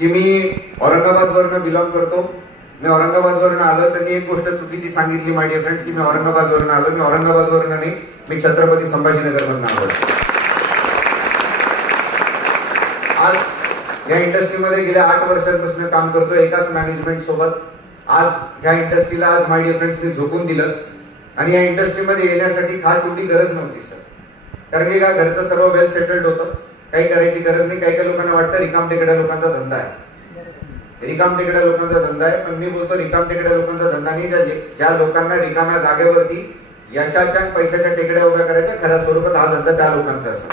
की मी औरंगाबादवरून बिलॉंग करतो. मी औरंगाबादवरून आलो. त्यांनी एक गोष्ट चुकीची सांगितली माय डिअर फ्रेंड्स की मी औरंगाबादवरून आलो. मी औरंगाबादवरून नाही, मी छत्रपती संभाजीनगरमधून आलो. आज या इंडस्ट्रीमध्ये गेल्या 8 वर्षांपासून काम करतो एकाच मॅनेजमेंट सोबत. आज या इंडस्ट्रीला आज माय डिअर फ्रेंड्स मी झोकून दिलं आणि या इंडस्ट्रीमध्ये येण्यासाठी खास एवढी गरज नव्हती सर. कारण की का घरचं सर्व वेल सेटल्ड होतं, काही करायची गरज नाही. काही लोकांना वाटतं रिकाम टेकड्या लोकांचा धंदा आहे, रिकाम टेकड्या लोकांचा धंदा आहे. पण मी बोलतो रिकाम टेकड्या लोकांचा धंदा नाही. ज्या लोकांना रिकाम्या जागेवरती यशाच्या पैशाच्या टेकड्या उभ्या करायच्या, खऱ्या स्वरूपात हा धंदा त्या लोकांचा असतो.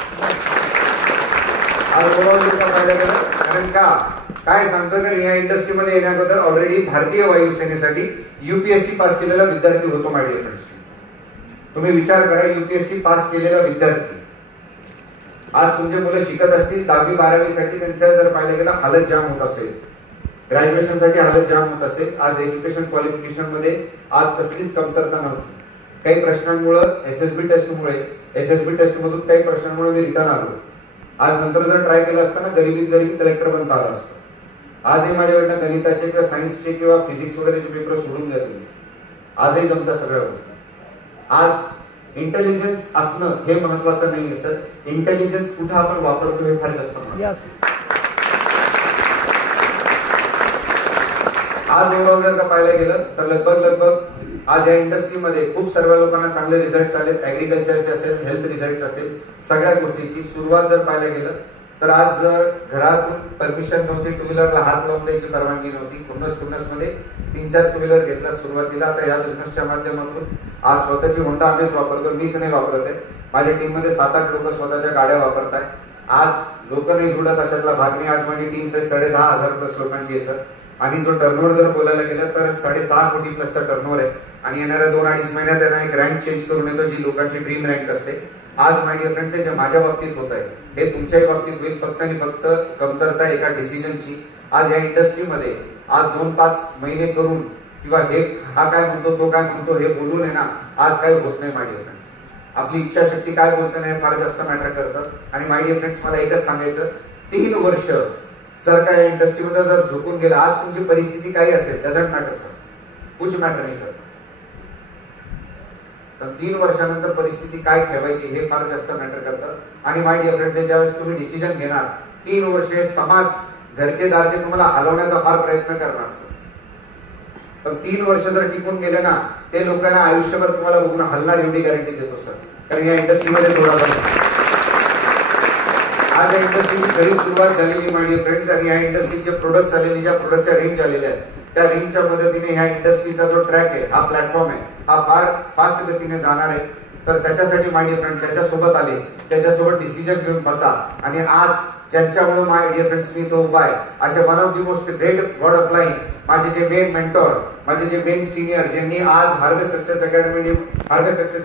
आज ओव्हरऑल पाहिलं गेलं कारण का काय सांगतो तर या इंडस्ट्रीमध्ये येण्याअगोदर ऑलरेडी भारतीय वायुसेनेसाठी यूपीएससी पास केलेला विद्यार्थी होतो माय डिअर फ्रेंड्स. तुम्ही विचार करा, यूपीएससी पास केलेला विद्यार्थी आज तुमचे मुलं शिकत असतील 10वी 12वी साठी, त्यांच्या जर पाहिलं गेलं हालत जाम होत असेल, ग्रॅज्युएशन साठी हालत जाम होत असेल. आज एज्युकेशन क्वालिफिकेशन मध्ये आज कसलीच कमतरता नव्हती. काही प्रश्नांमुळे एसएसबी टेस्ट मधून काही प्रश्नांमुळे मी रिटर्न आलो. आज नंतर जर ट्राय केलं असताना गरीबी कलेक्टर बनता आलं असतं. आजही माझ्याकडनं गणिताचे किंवा सायन्सचे किंवा फिजिक्स वगैरेचे पेपर सोडून द्या तुम्ही, आजही जमता सगळ्या गोष्टी. आज इंटेलिजन्स असणं हे महत्वाचं नाहीये सर, इंटेलिजन्स कुठं आपण वापरतो हे फार जास्त महत्त्वाचं. आज ओव्हरऑल जर का पाहायला गेलं तर लगभग आज या इंडस्ट्रीमध्ये खूप सर्व लोकांना चांगले रिझल्ट्स आले. ऍग्रिकल्चरचे असेल, हेल्थ रिझल्ट्स असेल, सगळ्या गोष्टीची सुरुवात जर पाहायला गेलं तर आज घरातून परमिशन नव्हती, टू व्हीलरला हात लावून द्यायची परवानगी नव्हती. खुन्नस मध्ये 3-4 टू व्हीलर घेतला सुरुवातीला. आता या बिझनेसच्या माध्यमातून आज स्वतःची होंडा आम्हीच वापरतो, मीच नाही वापरत आहे. माझ्या टीम मध्ये 7-8 लोक स्वतःच्या गाड्या वापरताय. आज लोक नाही जुडत अशातला भाग मी. आज माझी टीम 10,500 प्लस लोकांची आहे सर. आणि जो टर्नओव्हर जर बोलायला गेलं तर 6.5 कोटी प्लसचा टर्नओव्हर आहे. आणि येणाऱ्या 2-2.5 महिन्यात त्यांना एक रँक चेंज करून येतो, जी लोकांची ड्रीम रँक असते. आज माय डिअर फ्रेंड्स जे माझ्या बाबतीत होत आहे हे तुमच्याही बाबतीत होईल. फक्त आणि फक्त कमतरता एका डिसिजनची. आज या इंडस्ट्रीमध्ये आज 2-5 महिने करून किंवा हे हा काय म्हणतो तो काय म्हणतो हे बोलून आहे ना, आज काही होत नाही माय डिअर फ्रेंड्स. आपली इच्छाशक्ती काय बोलते नाही फार जास्त मॅटर करतं. आणि माय डिअर फ्रेंड्स मला एकच सांगायचं, 3 वर्ष जर का या इंडस्ट्रीमध्ये जर झोकून गेलं, आज तुमची परिस्थिती काही असेल डझंट मॅटर सर, कुछ मॅटर नाही करत. पण 3 वर्षानंतर परिस्थिती काय ठेवायची हे फार जास्त मॅटर करतं. आणि माय डिअर फ्रेंड्स ज्यावेळेस तुम्ही डिसिजन घेणार, 3 वर्षे समाज घरचे दारचे तुम्हाला हलवण्याचा फार प्रयत्न करणार सर. पण 3 वर्ष जर टिकून गेले ना, ते लोकांना आयुष्यभर तुम्हाला बघून हलणार एवढी गॅरंटी देतो सर. कारण या इंडस्ट्रीमध्ये थोडासा आज या इंडस्ट्रीची खरी सुरुवात झालेली माय डिअर फ्रेंड्स. आणि या इंडस्ट्रीचे प्रोडक्ट्स आलेले, ज्या प्रोडक्टच्या रेंज आलेल्या आहेत, त्या रेंजच्या मदतीने ह्या इंडस्ट्रीचा जो ट्रॅक आहे, हा प्लॅटफॉर्म आहे, हा फार फास्ट गतीने जाणार आहे. तर त्याच्यासाठी माय डिअर फ्रेंड्स ज्याच्यासोबत आले त्याच्यासोबत डिसिजन घेऊन बसा. आणि आज ज्यांच्यामुळे माय डिअर फ्रेंड्स मी तो उभा आहे, असे one of the most great God applying माझे जे मेन मेंटॉर, माझे जे मेन सिनियर, ज्यांनी आज हार्वेस्ट सक्सेस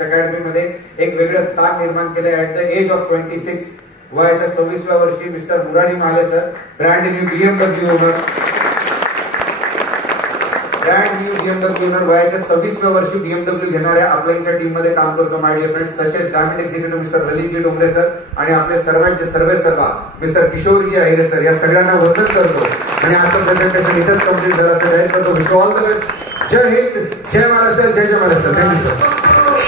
अकॅडमी मध्ये एक वेगळं स्थान निर्माण केलं. ऍट द एज ऑफ 26 वयाच्या 26व्या वर्षी mister Murari Mahale sir, brand new BMW owner, वयाच्या 26व्या वर्षी BMW घेणाऱ्या अपलाइनच्या टीम मध्ये काम करतो माय डिअर फ्रेंड्स. तसेच diamond executive mister Lalitji Dongre sir आणि आपले सर्वांचे सर्वा मिस्टर किशोरजी अहिरे सर, या सगळ्यांना वंदन करतो. आणि आजचं प्रेझेंटेशन इथंच कम्प्लीट झालं असं जाहीर करतो. Wish all the best. जय हिंद, जय महाराष्ट्र, जय महाराष्ट्र. Thank you sir.